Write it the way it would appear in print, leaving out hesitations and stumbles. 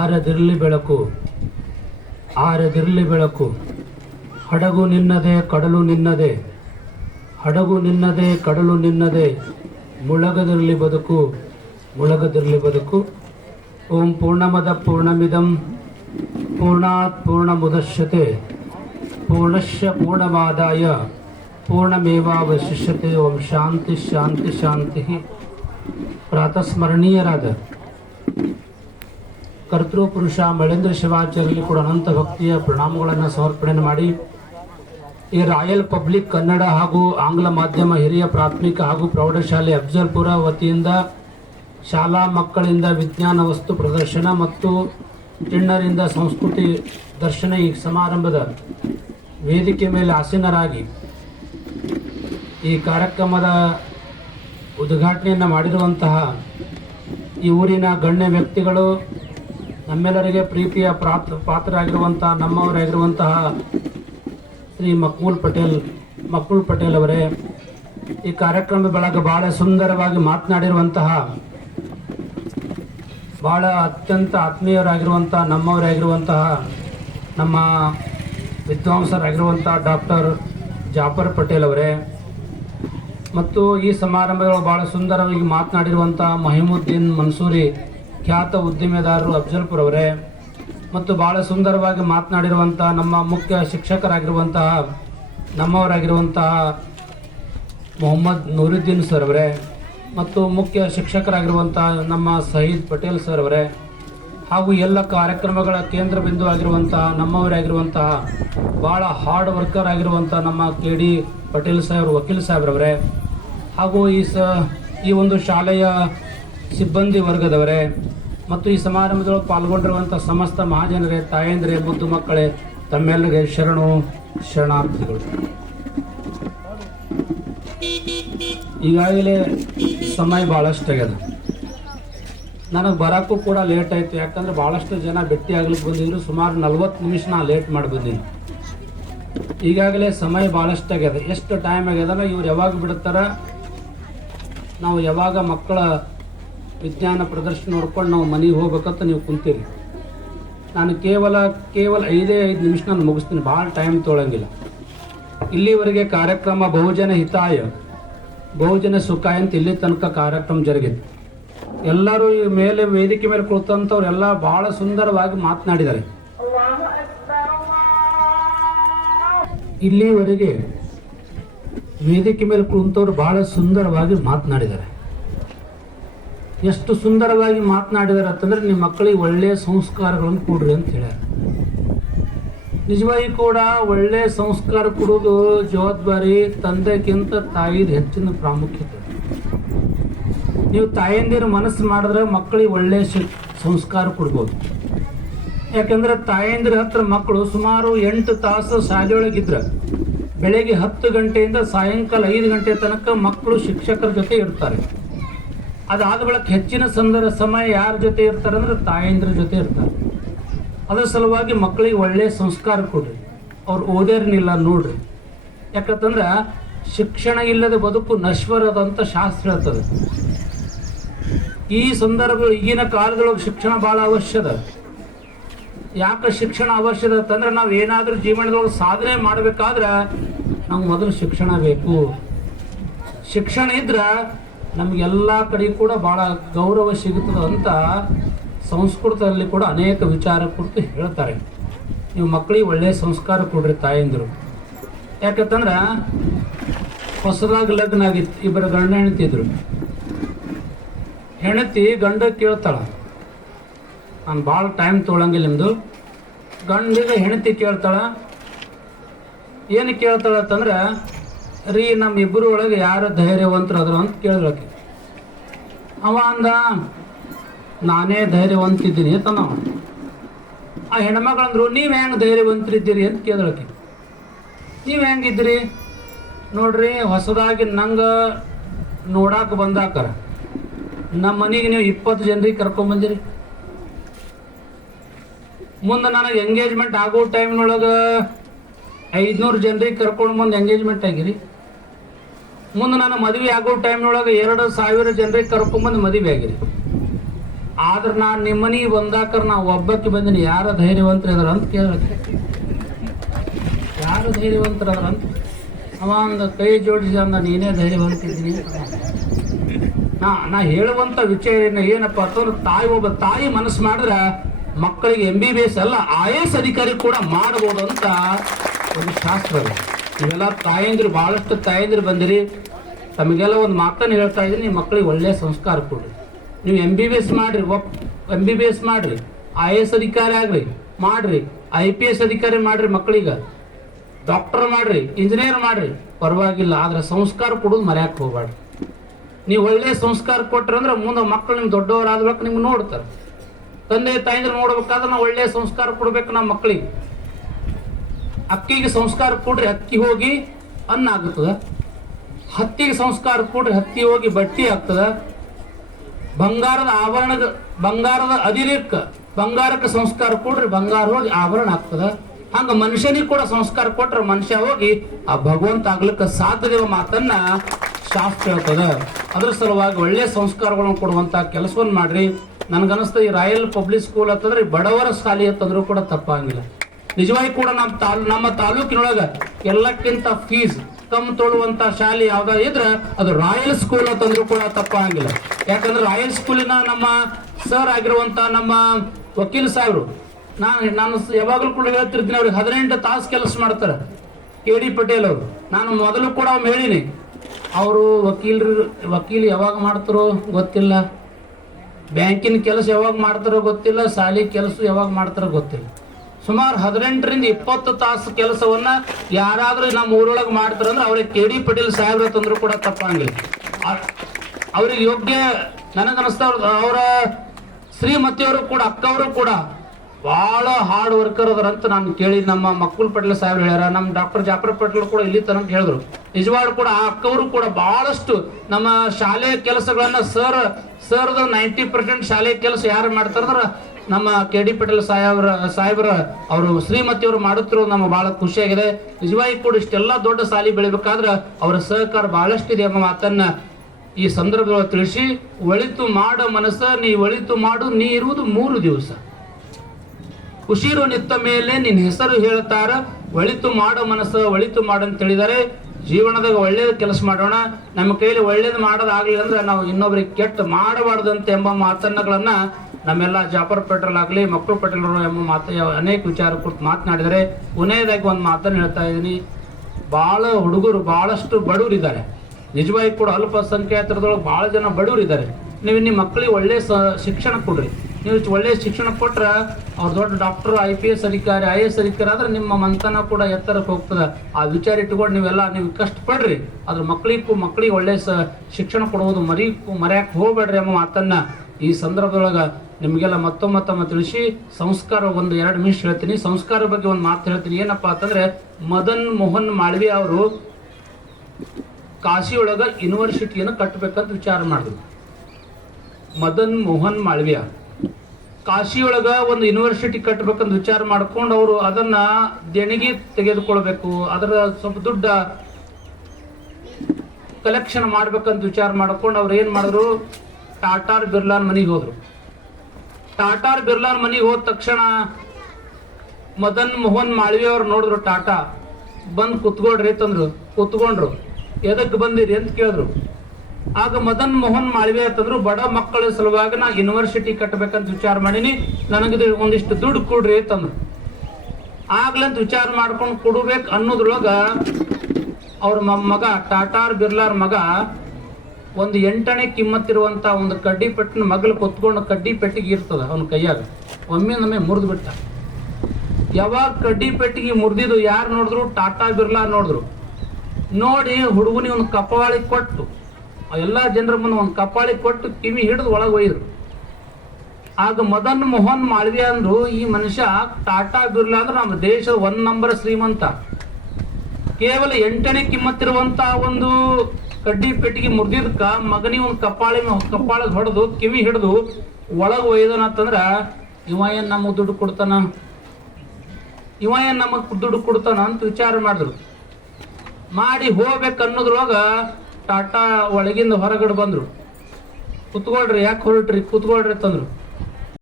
ಆರದಿರಲಿ ಬೆಳಕು, ಆರದಿರಲಿ ಬೆಳಕು. ಹಡಗು ನಿನ್ನದೇ ಕಡಲು ನಿನ್ನದೇ, ಹಡಗು ನಿನ್ನದೇ ಕಡಲು ನಿನ್ನದೇ. ಮುಳಗದಿರಲಿ ಬದುಕು, ಮುಳಗದಿರಲಿ ಬದುಕು. ಓಂ ಪೂರ್ಣಮದ ಪೂರ್ಣಮಿದಂ ಪೂರ್ಣಾತ್ ಪೂರ್ಣಮುದಶ್ಯತೆ ಪೂರ್ಣಶ್ಯ ಪೂರ್ಣಮಾದಾಯ ಪೂರ್ಣಮೇವಾವಶಿಷ್ಯತೆ. ಓಂ ಶಾಂತಿ ಶಾಂತಿ ಶಾಂತಿ. ಪ್ರಾತಸ್ಮರಣೀಯರಾದ ಕರ್ತೃಪುರುಷ ಮಳೇಂದ್ರ ಶಿವಾಚಾರ್ಯರಲ್ಲಿ ಕೂಡ ಅನಂತ ಭಕ್ತಿಯ ಪ್ರಣಾಮಗಳನ್ನು ಸಮರ್ಪಣೆ ಮಾಡಿ, ಈ ರಾಯಲ್ ಪಬ್ಲಿಕ್ ಕನ್ನಡ ಹಾಗೂ ಆಂಗ್ಲ ಮಾಧ್ಯಮ ಹಿರಿಯ ಪ್ರಾಥಮಿಕ ಹಾಗೂ ಪ್ರೌಢಶಾಲೆ ಅಫ್ಜಲ್ಪುರ ವತಿಯಿಂದ ಶಾಲಾ ಮಕ್ಕಳಿಂದ ವಿಜ್ಞಾನ ವಸ್ತು ಪ್ರದರ್ಶನ ಮತ್ತು ಕಿಣ್ಣರಿಂದ ಸಂಸ್ಕೃತಿ ದರ್ಶನ ಈ ಸಮಾರಂಭದ ವೇದಿಕೆ ಮೇಲೆ ಆಸೀನರಾಗಿ ಈ ಕಾರ್ಯಕ್ರಮದ ಉದ್ಘಾಟನೆಯನ್ನು ಮಾಡಿರುವಂತಹ ಈ ಊರಿನ ಗಣ್ಯ ವ್ಯಕ್ತಿಗಳು, ನಮ್ಮೆಲ್ಲರಿಗೆ ಪ್ರೀತಿಯ ಪಾತ್ರರಾಗಿರುವಂತಹ ನಮ್ಮವರಾಗಿರುವಂತಹ ಶ್ರೀ ಮಕ್ಬೂಲ್ ಪಟೇಲ್ ಅವರೇ, ಈ ಕಾರ್ಯಕ್ರಮ ಬೆಳಗ್ಗೆ ಬಹಳ ಸುಂದರವಾಗಿ ಮಾತನಾಡಿರುವಂತಹ ಬಹಳ ಅತ್ಯಂತ ಆತ್ಮೀಯರಾಗಿರುವಂತಹ ನಮ್ಮವರಾಗಿರುವಂತಹ ನಮ್ಮ ವಿದ್ವಾಂಸರಾಗಿರುವಂತಹ ಡಾಕ್ಟರ್ ಜಾಫರ್ ಪಟೇಲ್ ಅವರೇ, ಮತ್ತು ಈ ಸಮಾರಂಭಗಳು ಬಹಳ ಸುಂದರವಾಗಿ ಮಾತನಾಡಿರುವಂತಹ ಮಹಿಮುದ್ದೀನ್ ಮನ್ಸೂರಿ ಖ್ಯಾತ ಉದ್ಯಮಿದಾರರು ಅಫ್ಜಲ್ಪುರ ಅವರೇ, ಮತ್ತು ಬಹಳ ಸುಂದರವಾಗಿ ಮಾತನಾಡಿರುವಂತಹ ನಮ್ಮ ಮುಖ್ಯ ಶಿಕ್ಷಕರಾಗಿರುವಂತಹ ನಮ್ಮವರಾಗಿರುವಂತಹ ಮೊಹಮ್ಮದ್ ನೂರುದ್ದೀನ್ ಸರ್ ಅವರೇ, ಮತ್ತು ಮುಖ್ಯ ಶಿಕ್ಷಕರಾಗಿರುವಂತಹ ನಮ್ಮ ಸಯೀದ್ ಪಟೇಲ್ ಸರ್ ಅವರೇ, ಹಾಗೂ ಎಲ್ಲ ಕಾರ್ಯಕ್ರಮಗಳ ಕೇಂದ್ರ ಬಿಂದು ಆಗಿರುವಂತಹ ನಮ್ಮವರಾಗಿರುವಂತಹ ಭಾಳ ಹಾರ್ಡ್ ವರ್ಕರ್ ಆಗಿರುವಂತಹ ನಮ್ಮ KD ಪಟೇಲ್ ಸಾಹೇಬ್ ವಕೀಲ್ ಸಾಹೇಬ್ರವರೇ, ಹಾಗೂ ಈ ಒಂದು ಶಾಲೆಯ ಸಿಬ್ಬಂದಿ ವರ್ಗದವರೇ, ಮತ್ತು ಈ ಸಮಾರಂಭದೊಳಗೆ ಪಾಲ್ಗೊಂಡಿರುವಂಥ ಸಮಸ್ತ ಮಹಾಜನರೇ, ತಾಯಂದಿರೇ, ಮುದ್ದು ಮಕ್ಕಳೇ, ತಮ್ಮೆಲ್ಲರಿಗೆ ಶರಣಾರ್ಥಿಗಳು. ಈಗಾಗಲೇ ಸಮಯ ಭಾಳಷ್ಟು ಆಗ್ಯದ. ನನಗೆ ಬರೋಕ್ಕೂ ಕೂಡ ಲೇಟ್ ಆಯಿತು, ಯಾಕಂದ್ರೆ ಭಾಳಷ್ಟು ಜನ ಭೇಟಿ ಆಗ್ಲಿಕ್ಕೆ ಬಂದಿದ್ರು. ಸುಮಾರು 40 ನಿಮಿಷ ನಾ ಲೇಟ್ ಮಾಡಿ ಬಂದೀನಿ. ಈಗಾಗಲೇ ಸಮಯ ಭಾಳಷ್ಟು ಆಗ್ಯದ. ಎಷ್ಟು ಟೈಮ್ ಆಗ್ಯದ, ಇವ್ರು ಯಾವಾಗ ಬಿಡ್ತಾರ, ನಾವು ಯಾವಾಗ ಮಕ್ಕಳ ವಿಜ್ಞಾನ ಪ್ರದರ್ಶನ ನೋಡ್ಕೊಂಡು ನಾವು ಮನೆಗೆ ಹೋಗ್ಬೇಕಂತ ನೀವು ಕುಂತೀರಿ. ನಾನು ಕೇವಲ 5 ನಿಮಿಷ ನಾನು ಮುಗಿಸ್ತೀನಿ, ಭಾಳ ಟೈಮ್ ತೊಗೊಳಂಗಿಲ್ಲ. ಇಲ್ಲಿವರೆಗೆ ಕಾರ್ಯಕ್ರಮ ಬಹುಜನ ಹಿತಾಯ ಬಹುಜನ ಸುಖಾಯ ಅಂತ ಇಲ್ಲಿ ತನಕ ಕಾರ್ಯಕ್ರಮ ಜರುಗಿತ್ತು. ಎಲ್ಲರೂ ಮೇಲೆ ವೇದಿಕೆ ಮೇಲೆ ಕುಳಿತಂಥವ್ರು ಎಲ್ಲ ಭಾಳ ಸುಂದರವಾಗಿ ಮಾತನಾಡಿದ್ದಾರೆ. ಇಲ್ಲಿವರೆಗೆ ವೇದಿಕೆ ಮೇಲೆ ಕುಳಿತವ್ರು ಬಹಳ ಸುಂದರವಾಗಿ ಮಾತನಾಡಿದ್ದಾರೆ. ಎಷ್ಟು ಸುಂದರವಾಗಿ ಮಾತನಾಡಿದ್ದಾರೆ ಅಂತಂದ್ರೆ, ನಿಮ್ಮ ಮಕ್ಕಳಿಗೆ ಒಳ್ಳೆಯ ಸಂಸ್ಕಾರಗಳನ್ನು ಕೊಡ್ರಿ ಅಂತ ಹೇಳ್ಯಾರ. ನಿಜವಾಗಿ ಕೂಡ ಒಳ್ಳೆಯ ಸಂಸ್ಕಾರ ಕೊಡೋದು ಜವಾಬ್ದಾರಿ ತಂದೆಗಿಂತ ತಾಯಿದ ಹೆಚ್ಚಿನ ಪ್ರಾಮುಖ್ಯತೆ. ನೀವು ತಾಯಂದಿರ ಮನಸ್ಸು ಮಾಡಿದ್ರೆ ಮಕ್ಕಳಿಗೆ ಒಳ್ಳೆಯ ಸಂಸ್ಕಾರ ಕೊಡ್ಬೋದು. ಯಾಕಂದ್ರೆ ತಾಯಂದಿರ ಹತ್ರ ಮಕ್ಕಳು ಸುಮಾರು 8 ತಾಸು ಶಾಲೆಯೊಳಗಿದ್ರೆ, ಬೆಳಗ್ಗೆ 10 ಗಂಟೆಯಿಂದ ಸಾಯಂಕಾಲ 5 ಗಂಟೆ ತನಕ ಮಕ್ಕಳು ಶಿಕ್ಷಕರ ಜೊತೆ ಇರ್ತಾರೆ. ಅದಾದ ಬಳಿಕ ಹೆಚ್ಚಿನ ಸಮಯ ಯಾರ ಜೊತೆ ಇರ್ತಾರೆ ಅಂದ್ರೆ ತಾಯಂದಿರ ಜೊತೆ ಇರ್ತಾರೆ. ಅದರ ಸಲುವಾಗಿ ಮಕ್ಕಳಿಗೆ ಒಳ್ಳೆಯ ಸಂಸ್ಕಾರ ಕೊಡ್ರಿ. ಅವ್ರು ಓದೇರ್ನಿಲ್ಲ ನೋಡ್ರಿ. ಯಾಕಂತಂದ್ರೆ ಶಿಕ್ಷಣ ಇಲ್ಲದ ಬದುಕು ನಶ್ವರದಂತ ಶಾಸ್ತ್ರ ಹೇಳ್ತದೆ. ಈ ಸಂದರ್ಭ ಈಗಿನ ಕಾಲದೊಳಗೆ ಶಿಕ್ಷಣ ಭಾಳ ಅವಶ್ಯದ. ಯಾಕೆ ಶಿಕ್ಷಣ ಅವಶ್ಯದ ಅಂತಂದ್ರೆ, ನಾವು ಏನಾದರೂ ಜೀವನದೊಳಗೆ ಸಾಧನೆ ಮಾಡಬೇಕಾದ್ರೆ ನಮ್ಗೆ ಮೊದಲು ಶಿಕ್ಷಣ ಬೇಕು. ಶಿಕ್ಷಣ ಇದ್ರೆ ನಮಗೆಲ್ಲ ಕಡೆ ಕೂಡ ಭಾಳ ಗೌರವ ಸಿಗುತ್ತದೆ ಅಂತ ಸಂಸ್ಕೃತದಲ್ಲಿ ಕೂಡ ಅನೇಕ ವಿಚಾರ ಕುರಿತು ಹೇಳ್ತಾರೆ. ನೀವು ಮಕ್ಕಳಿಗೆ ಒಳ್ಳೆಯ ಸಂಸ್ಕಾರ ಕೊಡ್ರಿ ತಾಯಂದಿರು. ಯಾಕಂತಂದ್ರೆ ಹೊಸದಾಗಿ ಲಗ್ನ ಆಗಿತ್ತು, ಇಬ್ಬರು ಗಂಡ ಹೆಂಡತಿ ಇದ್ರು. ಹೆಂಡತಿ ಗಂಡ ಕೇಳ್ತಾಳ, ನಾನು ಭಾಳ ಟೈಮ್ ತೊಗೊಳಂಗಿಲ್ಲ ನಿಮ್ಮದು. ಗಂಡಿಗೆ ಹೆಂಡತಿ ಕೇಳ್ತಾಳ, ಏನು ಕೇಳ್ತಾಳ ಅಂತಂದ್ರೆ, ರೀ ನಮ್ಮ ಇಬ್ಬರು ಒಳಗೆ ಯಾರು ಧೈರ್ಯವಂತರು ಅದ್ರ ಅಂತ ಕೇಳಿದ್ರಕ್ಕೆ. ಅವ ಅಂದ, ನಾನೇ ಧೈರ್ಯವಂತಿದ್ದೀನಿ ಅಂತಂದವ. ಆ ಹೆಣ್ಮಗಳಂದ್ರು, ನೀವು ಹೆಂಗೆ ಧೈರ್ಯವಂತರಿದ್ದೀರಿ ಅಂತ ಕೇಳಿದ್ರಕ್ಕೆ. ನೀವು ಹೆಂಗಿದ್ದೀರಿ ನೋಡ್ರಿ, ಹೊಸದಾಗಿ ನಂಗೆ ನೋಡಾಕ ಬಂದಾಕರ ನಮ್ಮ ಮನೆಗೆ ನೀವು 20 ಜನರಿಗೆ ಕರ್ಕೊಂಬಂದಿರಿ. ಮುಂದೆ ನನಗೆ ಎಂಗೇಜ್ಮೆಂಟ್ ಆಗೋ ಟೈಮ್ನೊಳಗೆ 500 ಜನರಿಗೆ ಕರ್ಕೊಂಡು ಬಂದು ಎಂಗೇಜ್ಮೆಂಟ್ ಆಗಿರಿ. ಮುಂದೆ ನಾನು ಮದುವೆ ಆಗೋ ಟೈಮ್ನೊಳಗೆ 2000 ಜನರಿಗೆ ಕರ್ಕೊಂಬಂದು ಮದುವೆ ಆಗಿರಿ. ಆದ್ರೆ ನಾನು ನಿಮ್ಮನಿಗೆ ಬಂದಾಕರ್ ನಾವು ಒಬ್ಬಕ್ಕೆ ಬಂದಿನಿ, ಯಾರ ಧೈರ್ಯವಂತರು ಇದಾರ ಅಂತ ಕೇಳ, ಯಾರು ಧೈರ್ಯವಂತರ ಅಂತ ಅವ ಒಂದು ಕೈ ಜೋಡಿಸಿ ಅಂದ, ನೀನೇ ಧೈರ್ಯವಂತಿದ್ದೀನಿ. ನಾ ಹೇಳುವಂಥ ವಿಚಾರ ಏನಪ್ಪ ಅಂತಂದ್ರೆ, ಒಬ್ಬ ತಾಯಿ ಮನಸ್ಸು ಮಾಡಿದ್ರೆ ಮಕ್ಕಳಿಗೆ MBBS ಅಲ್ಲ IAS ಅಧಿಕಾರಿ ಕೂಡ ಮಾಡಬಹುದು ಅಂತ ಒಂದು ಶಾಸ್ತ್ರ ಇದೆ. ಇವೆಲ್ಲ ತಾಯಂದಿರು, ಭಾಳಷ್ಟು ತಾಯಂದಿರು ಬಂದಿರಿ, ತಮಗೆಲ್ಲ ಒಂದು ಮಾತನ್ನು ಹೇಳ್ತಾ ಇದ್ದೀನಿ, ನಿಮ್ಮ ಮಕ್ಕಳಿಗೆ ಒಳ್ಳೆಯ ಸಂಸ್ಕಾರ ಕೊಡ್ರಿ. ನೀವು MBBS ಮಾಡಿರಿ, MBBS ಮಾಡಿರಿ, IAS ಅಧಿಕಾರಿ ಆಗ್ರಿ ಮಾಡ್ರಿ, IPS ಅಧಿಕಾರಿ ಮಾಡ್ರಿ, ಮಕ್ಕಳಿಗೆ ಡಾಕ್ಟರ್ ಮಾಡ್ರಿ, ಇಂಜಿನಿಯರ್ ಮಾಡ್ರಿ, ಪರವಾಗಿಲ್ಲ. ಆದ್ರೆ ಸಂಸ್ಕಾರ ಕೊಡೋದು ಮರ್ಯಾಕೆ ಹೋಗ್ಬೇಡ್ರಿ. ನೀವು ಒಳ್ಳೆ ಸಂಸ್ಕಾರ ಕೊಟ್ರಿ ಅಂದ್ರೆ ಮುಂದೆ ಮಕ್ಕಳು ನಿಮ್ಗೆ ದೊಡ್ಡವರಾದ್ಬೇಕು, ನಿಮ್ಗೆ ನೋಡ್ತಾರೆ. ತಂದೆ ತಾಯಿಂದ್ರೆ ನೋಡ್ಬೇಕಾದ್ರೆ ನಾವು ಒಳ್ಳೆ ಸಂಸ್ಕಾರ ಕೊಡ್ಬೇಕು ನಮ್ಮ ಮಕ್ಕಳಿಗೆ. ಅಕ್ಕಿಗೆ ಸಂಸ್ಕಾರ ಕೊಡ್ರಿ, ಅಕ್ಕಿ ಹೋಗಿ ಅನ್ನ ಆಗ್ತದ. ಹತ್ತಿಗೆ ಸಂಸ್ಕಾರ ಕೊಡ್ರಿ, ಹತ್ತಿ ಹೋಗಿ ಬಟ್ಟಿ ಆಗ್ತದ. ಬಂಗಾರದ ಅದಿರಿಕ್ಕ ಬಂಗಾರಕ್ಕೆ ಸಂಸ್ಕಾರ ಕೊಡ್ರಿ, ಬಂಗಾರ ಹೋಗಿ ಆಭರಣ ಆಗ್ತದ. ಹಂಗ ಮನುಷ್ಯನಿಗೆ ಕೂಡ ಸಂಸ್ಕಾರ ಕೊಟ್ರೆ ಮನುಷ್ಯ ಹೋಗಿ ಆ ಭಗವಂತ ಆಗ್ಲಿಕ್ಕೆ ಸಾಧ್ಯದೇವ ಮಾತನ್ನ ಶಾಸ್ತ್ರ ಹೇಳ್ತದ. ಅದ್ರ ಸಲುವಾಗಿ ಒಳ್ಳೆ ಸಂಸ್ಕಾರಗಳನ್ನು ಕೊಡುವಂತ ಕೆಲಸವನ್ನು ಮಾಡ್ರಿ. ನನ್ಗನ್ನಿಸ್ತ ಈ ರಾಯಲ್ ಪಬ್ಲಿಕ್ ಸ್ಕೂಲ್ ಅಂತಂದ್ರೆ ಬಡವರ ಶಾಲೆ ಅಂತಂದ್ರೂ ಕೂಡ ತಪ್ಪಾಗಿಲ್ಲ. ನಿಜವಾಗಿ ಕೂಡ ನಮ್ಮ ತಾಲೂಕಿನೊಳಗ ಎಲ್ಲಕ್ಕಿಂತ ಫೀಸ್ ಕಮ್ಮಿ ತೊಳುವಂತ ಶಾಲೆ ಯಾವ್ದಾರ ಇದ್ರೆ ಅದು ರಾಯಲ್ ಸ್ಕೂಲ್ ಅಂತಂದ್ರೂ ಕೂಡ ತಪ್ಪಾಗಿಲ್ಲ. ಯಾಕಂದ್ರೆ ರಾಯಲ್ ಸ್ಕೂಲಿನ ನಮ್ಮ ಸರ್ ಆಗಿರುವಂತ ನಮ್ಮ ವಕೀಲ್ ಸಾಹೇಬ್ರು, ನಾನು ಯಾವಾಗಲೂ ಕೂಡ ಹೇಳ್ತಿರ್ತೀನಿ, ಅವ್ರಿಗೆ 18 ತಾಸು ಕೆಲಸ ಮಾಡ್ತಾರೆ. KD ಪಟೇಲ್ ಅವರು, ನಾನು ಮೊದಲು ಕೂಡ ಹೇಳಿನಿ, ಅವರು ವಕೀಲ್ ಯಾವಾಗ ಮಾಡ್ತಾರೋ ಗೊತ್ತಿಲ್ಲ, ಬ್ಯಾಂಕಿನ ಕೆಲಸ ಯಾವಾಗ ಮಾಡ್ತಾರೋ ಗೊತ್ತಿಲ್ಲ, ಶಾಲೆ ಕೆಲಸ ಯಾವಾಗ ಮಾಡ್ತಾರೋ ಗೊತ್ತಿಲ್ಲ. ಸುಮಾರು 18ರಿಂದ 20 ತಾಸು ಕೆಲಸವನ್ನ ಯಾರಾದ್ರೂ ನಮ್ಮ ಊರೊಳಗೆ ಮಾಡ್ತಾರಂದ್ರೆ ಅವ್ರಿಗೆ KD ಪಟೇಲ್ ಸಾಹೇಬ್ರ ತಂದ್ರು ಕೂಡ ತಪ್ಪಂಗಿಲ್ಲ. ಅವ್ರಿಗೆ ಯೋಗ್ಯ ನನಗನ್ನಿಸ್ತಾ ಅವರ ಶ್ರೀಮತಿಯವರು ಕೂಡ, ಅಕ್ಕವರು ಕೂಡ ಬಹಳ ಹಾರ್ಡ್ ವರ್ಕರ್ ಅದರಂತ ನಾನು ಕೇಳಿ ನಮ್ಮ ಮಕ್ಕಳು ಪಟೇಲ್ ಸಾಹೇಬ್ರು ಹೇಳ್ಯಾರ. ನಮ್ಮ ಡಾಕ್ಟರ್ ಜಾಫರ್ ಪಟೇಲ್ ಕೂಡ ಇಲ್ಲಿ ತನಕ ಹೇಳಿದ್ರು. ನಿಜವಾಗ್ಲೂ ಕೂಡ ಆ ಅಕ್ಕವರು ಕೂಡ ಬಹಳಷ್ಟು ನಮ್ಮ ಶಾಲೆ ಕೆಲಸಗಳನ್ನ ಸರ್ದ 90% ಶಾಲೆ ಕೆಲಸ ಯಾರು ಮಾಡ್ತಾರಂದ್ರ ನಮ್ಮ KD ಪಟೇಲ್ ಸಾಹೇಬ್ರ ಅವರು ಶ್ರೀಮತಿಯವರು ಮಾಡುತ್ತಿರೋದು ನಮ್ಗೆ ಬಹಳ ಖುಷಿಯಾಗಿದೆ. ನಿಜವಾಗಿ ಕೂಡ ಇಷ್ಟೆಲ್ಲ ದೊಡ್ಡ ಶಾಲೆ ಬೆಳಿಬೇಕಾದ್ರೆ ಅವರ ಸಹಕಾರ ಬಹಳಷ್ಟಿದೆ ಎಂಬ ಮಾತನ್ನ ಈ ಸಂದರ್ಭದೊಳಗೆ ತಿಳಿಸಿ, ಒಳಿತು ಮಾಡೋ ಮನಸ್ಸ ನೀ ಒಳಿತು ಮಾಡು, ನೀ ಇರುವುದು 3 ದಿವಸ, ಉಸಿರು ನಿತ್ತ ಮೇಲೆ ನಿನ್ನ ಹೆಸರು ಹೇಳ್ತಾರ, ಒಳಿತು ಮಾಡೋ ಮನಸ್ಸು ಒಳಿತು ಮಾಡು ಅಂತ ಹೇಳಿದ್ದಾರೆ. ಜೀವನದಾಗ ಒಳ್ಳೇದು ಕೆಲಸ ಮಾಡೋಣ, ನಮ್ಮ ಕೈಲಿ ಒಳ್ಳೇದು ಮಾಡೋದಾಗ್ಲಿಲ್ಲ ಅಂದ್ರೆ ನಾವು ಇನ್ನೊಬ್ರಿಗೆ ಕೆಟ್ಟ ಮಾಡಬಾರ್ದಂತ ಎಂಬ ಮಾತನ್ನಗಳನ್ನ ನಮ್ಮೆಲ್ಲ ಜಾಫರ್ ಪಟೇಲ್ ಆಗಲಿ ಮಕ್ಕಳು ಪಟೇಲ್ ಎಂಬ ಅನೇಕ ವಿಚಾರ ಕುರಿತು ಮಾತನಾಡಿದರೆ. ಕೊನೆಯದಾಗಿ ಒಂದು ಮಾತನ್ನು ಹೇಳ್ತಾ ಇದ್ದೀನಿ, ಭಾಳ ಹುಡುಗರು ಬಹಳಷ್ಟು ಬಡವರು ಇದ್ದಾರೆ. ನಿಜವಾಗಿ ಕೂಡ ಅಲ್ಪಸಂಖ್ಯಾತರದೊಳಗೆ ಭಾಳ ಜನ ಬಡವರು ಇದ್ದಾರೆ. ನೀವು ನಿಮ್ಮ ಮಕ್ಕಳಿಗೆ ಒಳ್ಳೆ ಶಿಕ್ಷಣ ಕೊಡ್ರಿ. ನೀವು ಒಳ್ಳೆ ಶಿಕ್ಷಣ ಕೊಟ್ರೆ ಅವ್ರು ದೊಡ್ಡ ಡಾಕ್ಟರ್, IPS ಅಧಿಕಾರಿ, IAS ಅಧಿಕಾರಿ ಆದ್ರೆ ನಿಮ್ಮ ಮಂತನ ಕೂಡ ಎತ್ತರಕ್ಕೆ ಹೋಗ್ತದೆ. ಆ ವಿಚಾರ ಇಟ್ಕೊಂಡು ನೀವು ಕಷ್ಟಪಡ್ರಿ. ಅದ್ರ ಮಕ್ಕಳಿಗೆ ಒಳ್ಳೆ ಶಿಕ್ಷಣ ಕೊಡುವುದು ಮರ್ಯಾಕೆ ಹೋಗ್ಬೇಡ್ರಿ ಎಂಬ ಮಾತನ್ನ ಈ ಸಂದರ್ಭದೊಳಗೆ ನಿಮಗೆಲ್ಲ ಮತ್ತೊಮ್ಮೆ ತಿಳಿಸಿ, ಸಂಸ್ಕಾರ ಒಂದು 2 ನಿಮಿಷ ಹೇಳ್ತೀನಿ. ಸಂಸ್ಕಾರ ಬಗ್ಗೆ ಒಂದು ಮಾತು ಹೇಳ್ತೀನಿ. ಏನಪ್ಪಾ ಅಂತಂದ್ರೆ, ಮದನ್ ಮೋಹನ್ ಮಾಳವಿಯಾ ಅವರು ಕಾಶಿಯೊಳಗ ಯೂನಿವರ್ಸಿಟಿಯನ್ನು ಕಟ್ಟಬೇಕಂತ ವಿಚಾರ ಮಾಡಿದ್ರು. ಮದನ್ ಮೋಹನ್ ಮಾಳವಿಯಾ ಕಾಶಿಯೊಳಗ ಒಂದು ಯೂನಿವರ್ಸಿಟಿ ಕಟ್ಟಬೇಕಂತ ವಿಚಾರ ಮಾಡ್ಕೊಂಡು ಅವರು ಅದನ್ನ ದೇಣಿಗೆ ತೆಗೆದುಕೊಳ್ಬೇಕು, ಅದರ ಸ್ವಲ್ಪ ದುಡ್ಡ ಕಲೆಕ್ಷನ್ ಮಾಡ್ಬೇಕಂತ ವಿಚಾರ ಮಾಡ್ಕೊಂಡು ಅವ್ರು ಏನ್ ಮಾಡಿದ್ರು, ಟಾಟಾರ್ ಬಿರ್ಲಾನ್ ಮನೆಗೆ ಹೋದ್ರು. ಟಾಟಾರ್ ಬಿರ್ಲಾನ್ ಮನೆಗೆ ಹೋದ ತಕ್ಷಣ ಮದನ್ ಮೋಹನ್ ಮಾಳವಿಯಾ ಅವ್ರು ನೋಡಿದ್ರು. ಟಾಟಾ ಬಂದ್ ಕುತ್ಕೊಳ್ರಿ ತಂದ್ರು. ಕುತ್ಕೊಂಡ್ರು. ಎದಕ್ಕೆ ಬಂದಿರಿ ಅಂತ ಕೇಳಿದ್ರು. ಆಗ ಮದನ್ ಮೋಹನ್ ಮಾಳವಿಯಾ ಅಂತಂದ್ರು, ಬಡ ಮಕ್ಕಳ ಸಲುವಾಗಿ ನಾ ಯೂನಿವರ್ಸಿಟಿ ಕಟ್ಟಬೇಕಂತ ವಿಚಾರ ಮಾಡೀನಿ, ನನಗೆ ಒಂದಿಷ್ಟು ದುಡ್ಡು ಕೊಡ್ರಿ ತಂದ್ರು. ಆಗ್ಲಂತ ವಿಚಾರ ಮಾಡ್ಕೊಂಡು ಕೊಡ್ಬೇಕು ಅನ್ನೋದ್ರೊಳಗ ಅವ್ರ ಮಗ ಟಾಟಾರ್ ಬಿರ್ಲಾರ್ ಮಗ ಒಂದು 8ನೇ ಕಿಮ್ಮತ್ತಿರುವಂತ ಒಂದು ಕಡ್ಡಿ ಪೆಟ್ಟಿನ ಮಗಳು ಕೊತ್ಕೊಂಡು ಕಡ್ಡಿ ಪೆಟ್ಟಿಗೆ ಇರ್ತದ ಅವನ ಕೈಯಾಗ, ಒಮ್ಮೆ ಮುರಿದು ಬಿಟ್ಟ. ಯಾವಾಗ ಕಡ್ಡಿ ಪೆಟ್ಟಿಗೆ ಮುರಿದಿದ್ದು ಯಾರು ನೋಡಿದ್ರು, ಟಾಟಾ ಬಿರ್ಲಾರ್ ನೋಡಿದ್ರು. ನೋಡಿ ಹುಡುಗನಿಗೆ ಒಂದು ಕಪಾಳಿ ಕೊಟ್ಟು, ಎಲ್ಲ ಜನರ ಮುಂದೆ ಒಂದು ಕಪಾಳಿ ಕೊಟ್ಟು ಕಿವಿ ಹಿಡಿದು ಒಳಗೆ ಒಯ್ದ್ರು. ಆಗ ಮದನ್ ಮೋಹನ್ ಮಾಳವಿಯಾ ಅಂದ್ರು, ಈ ಮನುಷ್ಯ ಟಾಟಾ ಬಿರ್ಲಾ ಅಂದ್ರೆ ನಮ್ಮ ದೇಶದ 1 ನಂಬರ್ ಶ್ರೀಮಂತ, ಕೇವಲ 8ನೇ ಕಿಮ್ಮತ್ತಿರುವಂತ ಒಂದು ಕಡ್ಡಿ ಪೆಟ್ಟಿಗೆ ಮುರಿದಿದ್ಕ ಮಗನಿಗೆ ಒಂದು ಕಪಾಳಿಗೆ ಹೊಡೆದು ಕಿವಿ ಹಿಡಿದು ಒಳಗೆ ಒಯ್ದನಂತಂದ್ರ ಇವ ಏನ್ ನಮಗೆ ದುಡ್ಡು ಕೊಡ್ತಾನ ಅಂತ ವಿಚಾರ ಮಾಡಿದ್ರು. ಮಾಡಿ ಹೋಗ್ಬೇಕನ್ನೋದ್ರೊಳಗ ಟಾಟಾ ಒಳಗಿಂದ ಹೊರಗಡೆ ಬಂದ್ರು. ಕುತ್ಕೊಳ್ರಿ, ಯಾಕೆ ಹೊರಟ್ರಿ, ಕುತ್ಕೊಳ್ರಿ ತಂದ್ರು.